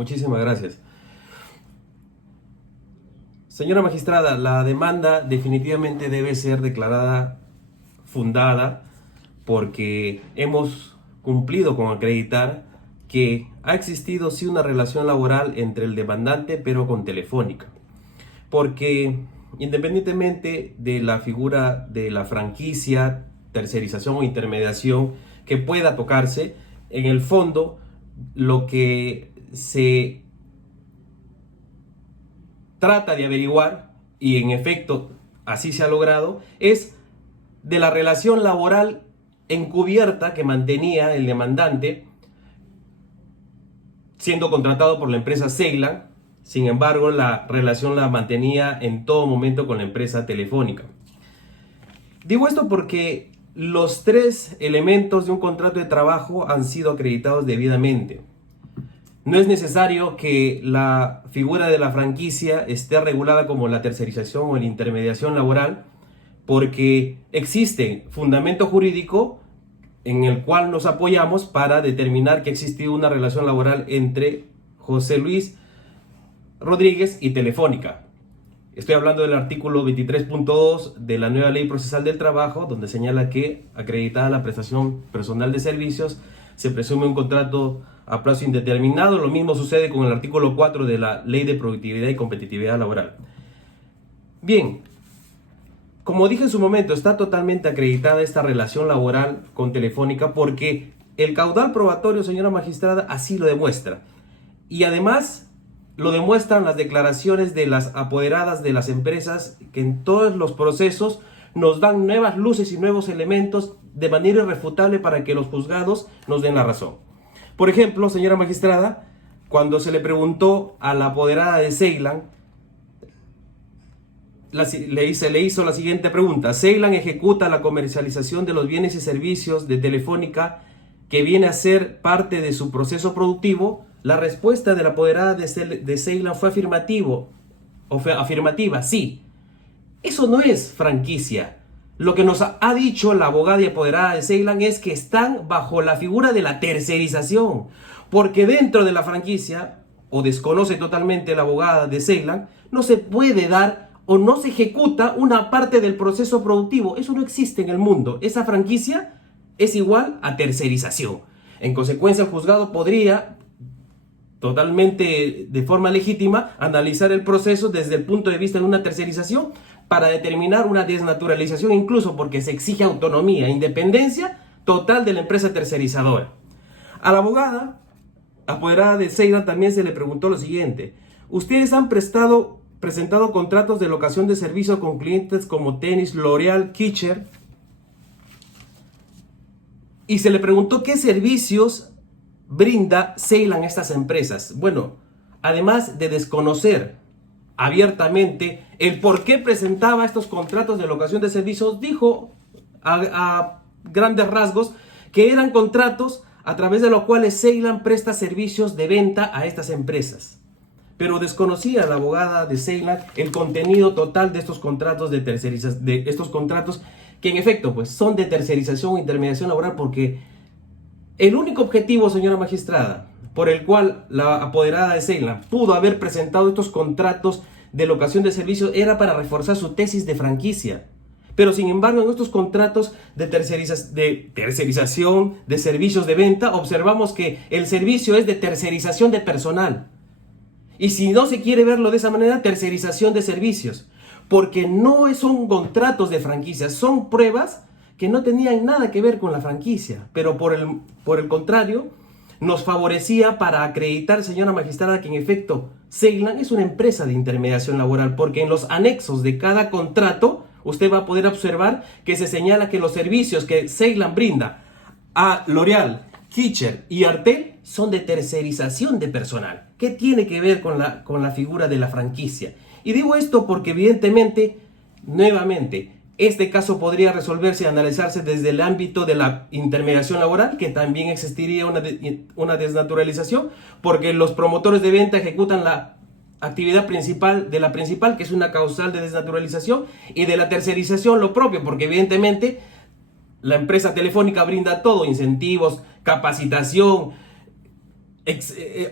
Muchísimas gracias. Señora magistrada, la demanda definitivamente debe ser declarada fundada porque hemos cumplido con acreditar que ha existido sí una relación laboral entre el demandante pero con Telefónica. Porque independientemente de la figura de la franquicia, tercerización o intermediación que pueda tocarse, en el fondo lo que se trata de averiguar, y en efecto así se ha logrado, es de la relación laboral encubierta que mantenía el demandante siendo contratado por la empresa Ceylan. Sin embargo, la relación la mantenía en todo momento con la empresa Telefónica. Digo esto porque los tres elementos de un contrato de trabajo han sido acreditados debidamente. No es necesario que la figura de la franquicia esté regulada como la tercerización o la intermediación laboral, porque existe fundamento jurídico en el cual nos apoyamos para determinar que existió una relación laboral entre José Luis Rodríguez y Telefónica. Estoy hablando del artículo 23.2 de la nueva Ley Procesal del Trabajo, donde señala que, acreditada la prestación personal de servicios, se presume un contrato a plazo indeterminado. Lo mismo sucede con el artículo 4 de la Ley de Productividad y Competitividad Laboral. Bien, como dije en su momento, está totalmente acreditada esta relación laboral con Telefónica porque el caudal probatorio, señora magistrada, así lo demuestra. Y además lo demuestran las declaraciones de las apoderadas de las empresas, que en todos los procesos nos dan nuevas luces y nuevos elementos de manera irrefutable para que los juzgados nos den la razón. Por ejemplo, señora magistrada, cuando se le preguntó a la apoderada de Ceylan, le hizo la siguiente pregunta: ¿Ceylan ejecuta la comercialización de los bienes y servicios de Telefónica que viene a ser parte de su proceso productivo? La respuesta de la apoderada de Ceylan fue afirmativa, sí. Eso no es franquicia. Lo que nos ha dicho la abogada y apoderada de Ceylan es que están bajo la figura de la tercerización, porque dentro de la franquicia, o desconoce totalmente la abogada de Ceylan, no se puede dar o no se ejecuta una parte del proceso productivo. Eso no existe en el mundo. Esa franquicia es igual a tercerización. En consecuencia, el juzgado podría totalmente de forma legítima analizar el proceso desde el punto de vista de una tercerización para determinar una desnaturalización, incluso porque se exige autonomía e independencia total de la empresa tercerizadora. A la abogada apoderada de Ceylan también se le preguntó lo siguiente: ¿ustedes han presentado contratos de locación de servicio con clientes como Tenis, L'Oreal, Kitcher? Y se le preguntó qué servicios brinda Ceylan a estas empresas. Bueno, además de desconocer abiertamente el por qué presentaba estos contratos de locación de servicios, dijo a grandes rasgos que eran contratos a través de los cuales Ceylan presta servicios de venta a estas empresas. Pero desconocía la abogada de Ceylan el contenido total de estos contratos de tercerización, de estos contratos que en efecto pues son de tercerización o intermediación laboral, porque el único objetivo, señora magistrada, por el cual la apoderada de Ceylan pudo haber presentado estos contratos de locación de servicios era para reforzar su tesis de franquicia. Pero sin embargo, en estos contratos de tercerización de servicios de venta, observamos que el servicio es de tercerización de personal. Y si no se quiere verlo de esa manera, tercerización de servicios. Porque no son contratos de franquicia, son pruebas que no tenían nada que ver con la franquicia, pero por el contrario, nos favorecía para acreditar, señora magistrada, que en efecto Ceylan es una empresa de intermediación laboral, porque en los anexos de cada contrato usted va a poder observar que se señala que los servicios que Ceylan brinda a L'Oreal, Kitcher y Artel son de tercerización de personal. ¿Qué tiene que ver con la figura de la franquicia? Y digo esto porque evidentemente, nuevamente, este caso podría resolverse y analizarse desde el ámbito de la intermediación laboral, que también existiría una desnaturalización, porque los promotores de venta ejecutan la actividad principal de la principal, que es una causal de desnaturalización, y de la tercerización lo propio, porque evidentemente la empresa Telefónica brinda todo: incentivos, capacitación,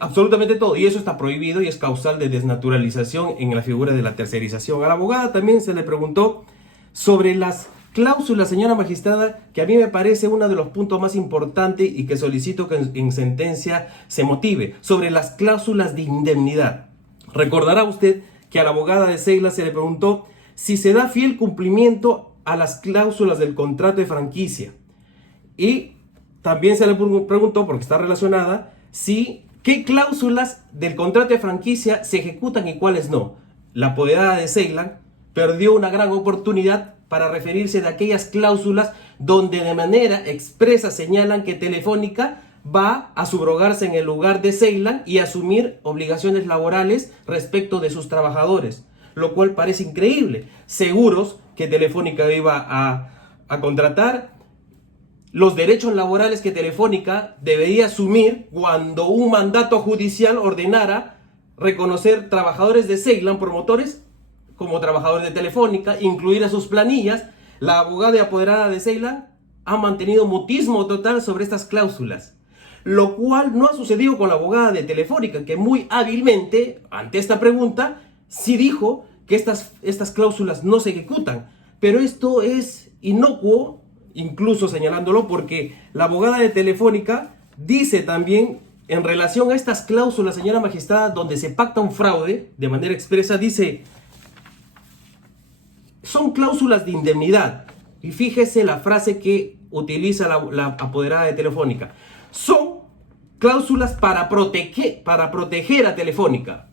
absolutamente todo, y eso está prohibido y es causal de desnaturalización en la figura de la tercerización. A la abogada también se le preguntó sobre las cláusulas, señora magistrada, que a mí me parece uno de los puntos más importantes y que solicito que en sentencia se motive, sobre las cláusulas de indemnidad. Recordará usted que a la abogada de Seila se le preguntó si se da fiel cumplimiento a las cláusulas del contrato de franquicia, y también se le preguntó, porque está relacionada, qué cláusulas del contrato de franquicia se ejecutan y cuáles no. La apoderada de Ceylan perdió una gran oportunidad para referirse de aquellas cláusulas donde de manera expresa señalan que Telefónica va a subrogarse en el lugar de Ceylan y asumir obligaciones laborales respecto de sus trabajadores, lo cual parece increíble. Seguros que Telefónica iba a contratar los derechos laborales que Telefónica debería asumir cuando un mandato judicial ordenara reconocer trabajadores de Ceylan, promotores, como trabajadores de Telefónica, incluir a sus planillas. La abogada y apoderada de Ceylan ha mantenido mutismo total sobre estas cláusulas, lo cual no ha sucedido con la abogada de Telefónica, que muy hábilmente, ante esta pregunta, sí dijo que estas cláusulas no se ejecutan. Pero esto es inocuo, incluso señalándolo, porque la abogada de Telefónica dice también, en relación a estas cláusulas, señora magistrada, donde se pacta un fraude de manera expresa, dice: son cláusulas de indemnidad. Y fíjese la frase que utiliza la apoderada de Telefónica: son cláusulas para proteger a Telefónica.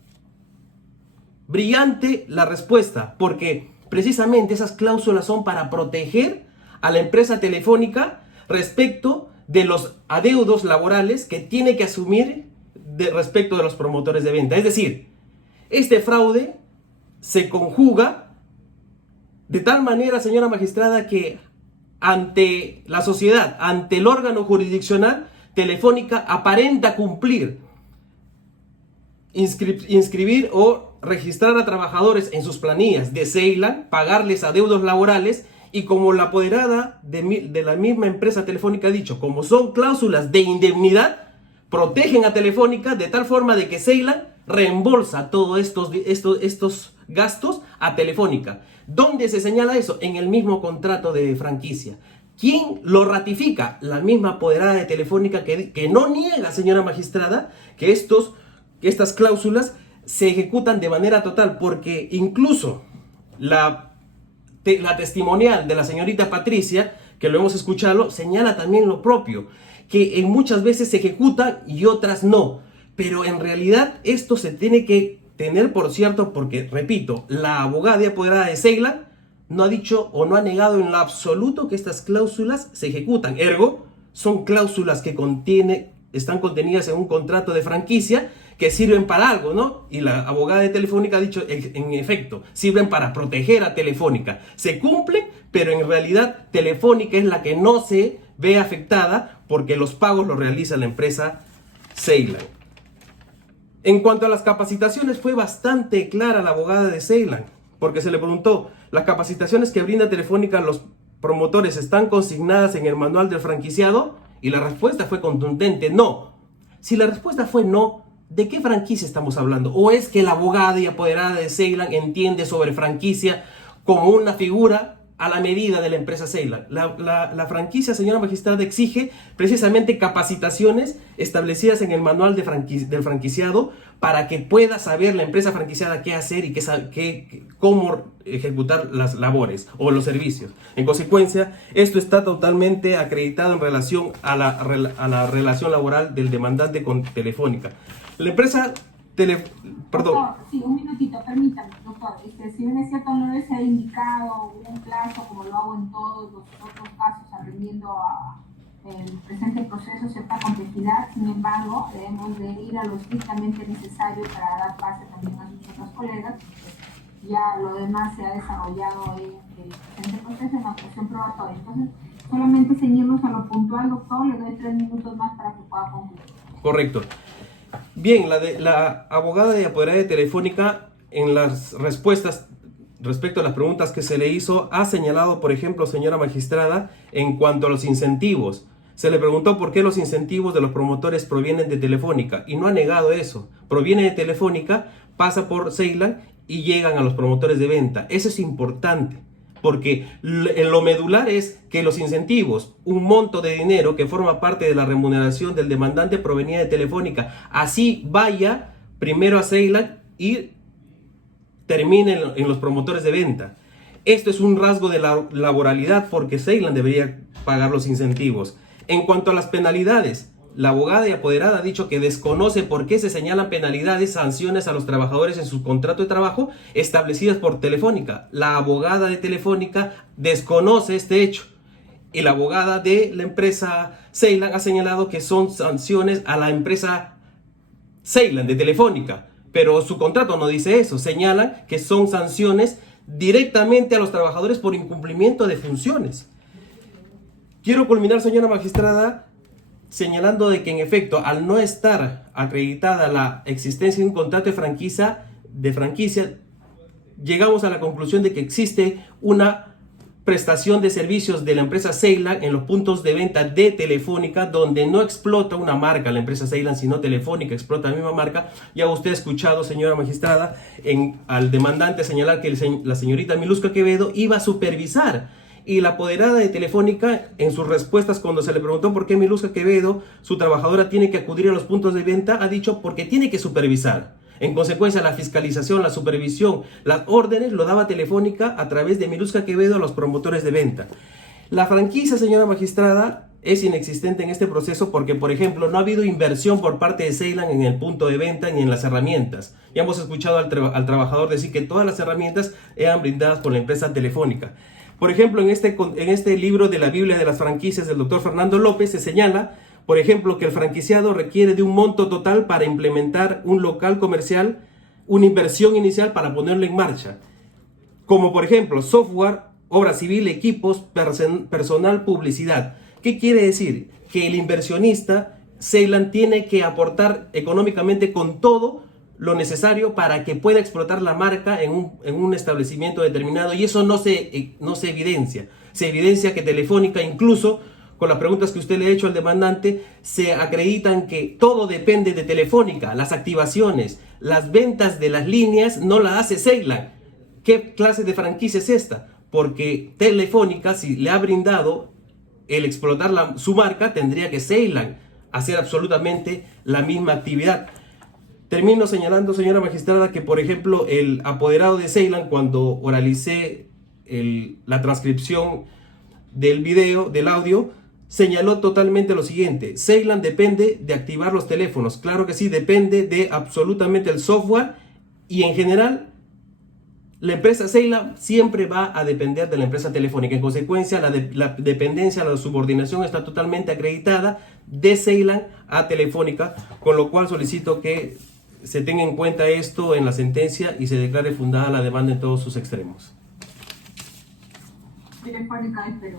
Brillante la respuesta, porque precisamente esas cláusulas son para proteger a la empresa Telefónica respecto de los adeudos laborales que tiene que asumir respecto de los promotores de venta. Es decir, este fraude se conjuga de tal manera, señora magistrada, que ante la sociedad, ante el órgano jurisdiccional, Telefónica aparenta cumplir, inscribir o registrar a trabajadores en sus planillas de Ceylan, pagarles adeudos laborales, y como la apoderada de la misma empresa Telefónica ha dicho, como son cláusulas de indemnidad, protegen a Telefónica de tal forma de que Ceylan reembolsa todos estos gastos a Telefónica. ¿Dónde se señala eso? En el mismo contrato de franquicia. ¿Quién lo ratifica? La misma apoderada de Telefónica, que no niega, señora magistrada, que estas cláusulas se ejecutan de manera total, porque incluso la testimonial de la señorita Patricia, que lo hemos escuchado, señala también lo propio, que en muchas veces se ejecutan y otras no. Pero en realidad esto se tiene que tener por cierto, porque, repito, la abogada y apoderada de Ceylan no ha dicho o no ha negado en lo absoluto que estas cláusulas se ejecutan. Ergo, son cláusulas que están contenidas en un contrato de franquicia que sirven para algo, ¿no? Y la abogada de Telefónica ha dicho, en efecto, sirven para proteger a Telefónica. Se cumplen, pero en realidad Telefónica es la que no se ve afectada porque los pagos los realiza la empresa Ceylan. En cuanto a las capacitaciones, fue bastante clara la abogada de Ceylan, porque se le preguntó, ¿las capacitaciones que brinda Telefónica a los promotores están consignadas en el manual del franquiciado? Y la respuesta fue contundente, no. Si la respuesta fue no, ¿de qué franquicia estamos hablando? ¿O es que la abogada y apoderada de Ceylan entiende sobre franquicia como una figura a la medida de la empresa Ceylan? La franquicia, señora magistrada, exige precisamente capacitaciones establecidas en el manual del franquiciado para que pueda saber la empresa franquiciada qué hacer y cómo ejecutar las labores o los servicios. En consecuencia, esto está totalmente acreditado en relación a la relación laboral del demandante con Telefónica. La empresa Perdón. Doctor, sí, un minutito, permítame, doctor. Si bien es cierto, no les ha indicado un plazo, como lo hago en todos los otros casos, atendiendo a el presente proceso, cierta complejidad. Sin embargo, debemos de ir a lo estrictamente necesario para dar pase también a sus otros colegas. Ya lo demás se ha desarrollado en el presente proceso, en la actuación probatoria. Entonces, solamente ceñirnos a lo puntual, doctor. Le doy 3 minutos más para que pueda concluir. Correcto. Bien, la abogada y apoderada de Telefónica, en las respuestas respecto a las preguntas que se le hizo, ha señalado, por ejemplo, señora magistrada, en cuanto a los incentivos. Se le preguntó por qué los incentivos de los promotores provienen de Telefónica y no ha negado eso. Proviene de Telefónica, pasa por Ceylan y llegan a los promotores de venta. Eso es importante, porque en lo medular es que los incentivos, un monto de dinero que forma parte de la remuneración del demandante, provenía de Telefónica. Así vaya primero a Ceylan y termine en los promotores de venta. Esto es un rasgo de la laboralidad, porque Ceylan debería pagar los incentivos. En cuanto a las penalidades, la abogada y apoderada ha dicho que desconoce por qué se señalan penalidades, sanciones a los trabajadores en su contrato de trabajo establecidas por Telefónica. La abogada de Telefónica desconoce este hecho y la abogada de la empresa Ceylan ha señalado que son sanciones a la empresa Ceylan de Telefónica, pero su contrato no dice eso. Señalan que son sanciones directamente a los trabajadores por incumplimiento de funciones. Quiero culminar, señora magistrada, señalando de que en efecto, al no estar acreditada la existencia de un contrato de franquicia, llegamos a la conclusión de que existe una prestación de servicios de la empresa Ceylan en los puntos de venta de Telefónica, donde no explota una marca la empresa Ceylan, sino Telefónica explota la misma marca. Ya usted ha escuchado, señora magistrada, al demandante señalar que la señorita Miluska Quevedo iba a supervisar. Y la apoderada de Telefónica, en sus respuestas cuando se le preguntó por qué Miluska Quevedo, su trabajadora, tiene que acudir a los puntos de venta, ha dicho porque tiene que supervisar. En consecuencia, la fiscalización, la supervisión, las órdenes lo daba Telefónica a través de Miluska Quevedo a los promotores de venta. La franquicia, señora magistrada, es inexistente en este proceso porque, por ejemplo, no ha habido inversión por parte de Ceylan en el punto de venta ni en las herramientas. Ya hemos escuchado al trabajador decir que todas las herramientas eran brindadas por la empresa Telefónica. Por ejemplo, en este libro de la Biblia de las franquicias del doctor Fernando López se señala, por ejemplo, que el franquiciado requiere de un monto total para implementar un local comercial, una inversión inicial para ponerlo en marcha, como por ejemplo software, obra civil, equipos, personal, publicidad. ¿Qué quiere decir? Que el inversionista, Ceylan, tiene que aportar económicamente con todo lo necesario para que pueda explotar la marca en un establecimiento determinado, y eso no se evidencia. Se evidencia que Telefónica, incluso con las preguntas que usted le ha hecho al demandante, se acreditan que todo depende de Telefónica. Las activaciones, las ventas de las líneas no las hace Ceylan. ¿Qué clase de franquicia es esta? Porque Telefónica, si le ha brindado el explotar su marca, tendría que Ceylan hacer absolutamente la misma actividad. Termino señalando, señora magistrada, que por ejemplo el apoderado de Ceylan, cuando oralicé la transcripción del video, del audio, señaló totalmente lo siguiente: Ceylan depende de activar los teléfonos. Claro que sí, depende de absolutamente el software, y en general la empresa Ceylan siempre va a depender de la empresa Telefónica. En consecuencia, la dependencia, la subordinación está totalmente acreditada de Ceylan a Telefónica, con lo cual solicito que se tenga en cuenta esto en la sentencia y se declare fundada la demanda en todos sus extremos. Telefónica, espero.